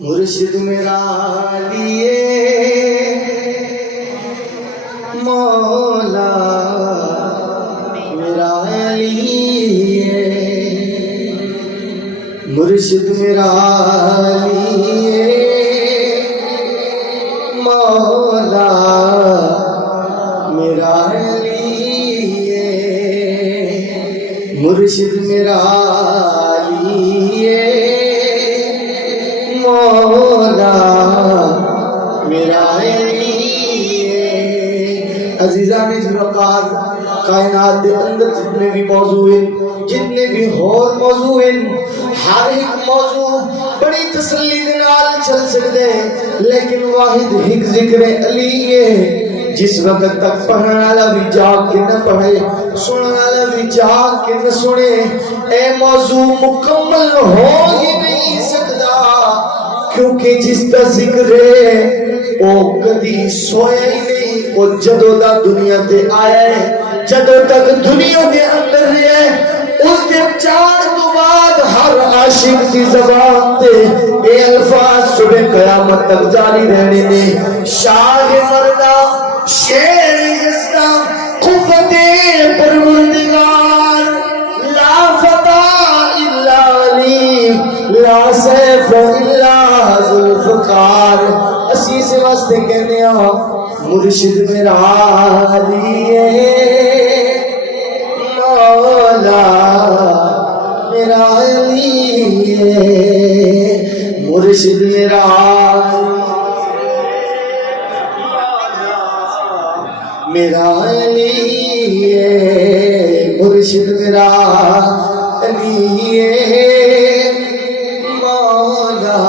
مرشد میرا لیے مولا میرا لیے مرشد میرا لیے مولا میرا لیے مرشد میرا لیے مولا میرا لیے۔ عزیزان وقار کائنات کے اندر جتنے بھی موضوع ہیں، جتنے بھی اور موضوع ہیں، ہر ایک موضوع بڑی تسلی دے نال چل سکتے ہیں، لیکن واحد ایک ذکر علی ہے جس وقت تک پڑھنے والا بھی جاگ کے نہ پڑھے، سننے والا بھی جاگ کے نہ سنے، اے موضوع مکمل ہو ہی نہیں سکتا، کیونکہ جس کا ذکر ہے وہ کدی سویا ہی نہیں، وہ جدوں دا دنیا تے آیا ہے، جدوں تک دنیا کے اندر رہے، اس کے چار تو بعد ہر عاشق کی زبان تے اے الفاظ صبح قیامت تک جاری رہنے نے، شاہ مردہ شیر جستا قوت پروردگار، لا فتح الا علی، لا سیف الا ذوالفقار۔ اسی سے واسطے کہنے ہاں مرشد میرا لیے مولا میرا لیے مرشد میرا میرا لیے مرشد میرا لیے مولا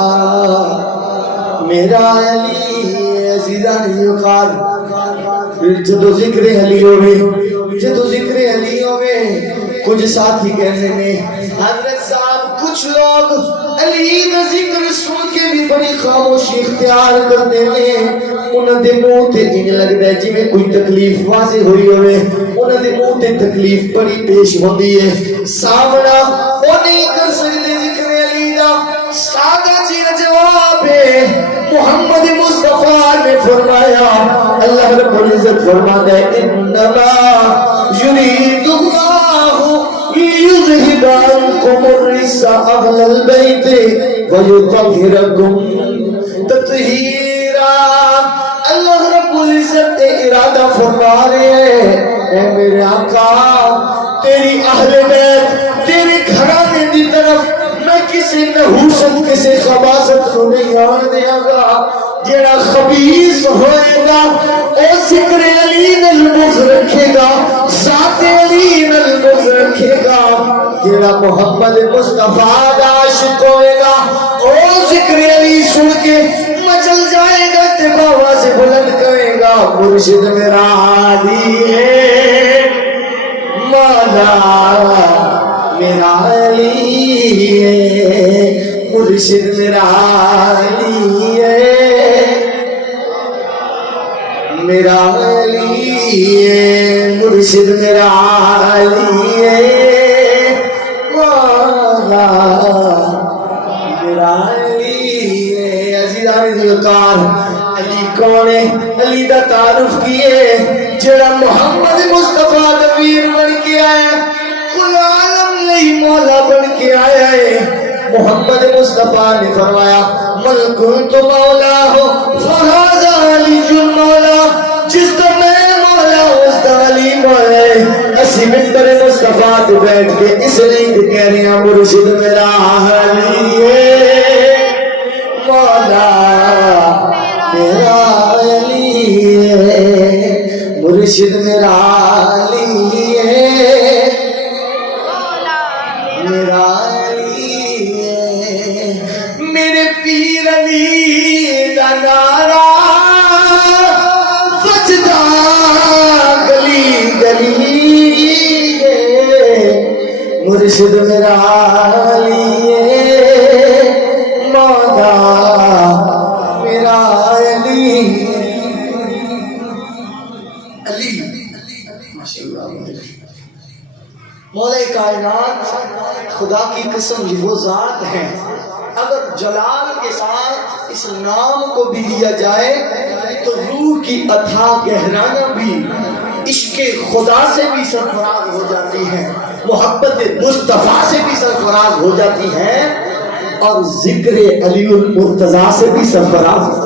میرا لیے۔ عزیزان وقار جدو ذکر علی ہوئے، جدو ذکر علی ہوئے، کچھ ساتھی کہنے میں حضرت صاحب کچھ لوگ علی کا ذکر سن کے بھی بڑی خاموشی اختیار کرتے ہیں، انہوں نے منہ تے انج لگتا ہے جی میں کوئی تکلیف واضح ہوئی ہوئے، انہوں نے منہ تے تکلیف بڑی پیش ہوتی ہے، سامنا وہ نہیں کر سکتے ذکر علی کا۔ سادہ جی جواب ہے محمد مصطفیٰ نے فرمایا، اللہ رب العزت فرماتا ہے انما یرید اللہ لیذہب عنکم الرجس اہل البیت ویطہرکم تطہیرا۔ اللہ رب العزت ارادہ فرما رہے ہیں اے میرے آقا تیری اہل بیت تیرے گھرانے دی طرف میں کسی نحوست کسی خباثت کو نہیں آن دیا گا، جیڑا خبیث ہوئے گا او ذکر علی نلبغض رکھے گا، ذات علی نلبغض رکھے گا، جیڑا محمد مصطفیٰ دا عاشق ہوئے گا او ذکر علی سن کے مچل جائے گا، تباوا سے بلند کرے گا مرشد میرا علی ہے مولا میرا علی ہے مرشد میرا علی ہے میرا علی ہے مرشد میرا علی ہے مولا میرا علی ہے۔ عزیزان ذوالفقار علی کون ہے؟ علی دا تعارف کیے جڑا محمد مصطفیٰ دا ویر بن کے آیا، کل عالم نہیں مولا بن کے آیا ہے۔ محمد مصطفیٰ نے فرمایا من کنت مولا ہو فہذا علی مولا، جس کا میں مولا اس کا علی مولا ہے۔ اسی ممبر مصطفیٰ پہ بیٹھ کے اس لیے کہہ رہے ہیں مرشد میرا علی ہے مولا میرا علی ہے مرشد میرا علی ہے میرا علی ہے۔ میرے پیر علی دا نعرہ بجدا گلی گلی ہے مرشد میرا علی ہے مولا میرا علی علی ماشاءاللہ۔ مولا کائنات خدا کی قسم یہ وہ ذات ہے اگر جلال کے ساتھ اس نام کو بھی لیا جائے تو روح کی اتھا گہرائیاں بھی عشق خدا سے بھی سرفراز ہو جاتی ہیں، محبت مصطفیٰ سے بھی سرفراز ہو جاتی ہیں، اور ذکر علی المرتضیٰ سے بھی سرفراز ہو جاتی ہیں۔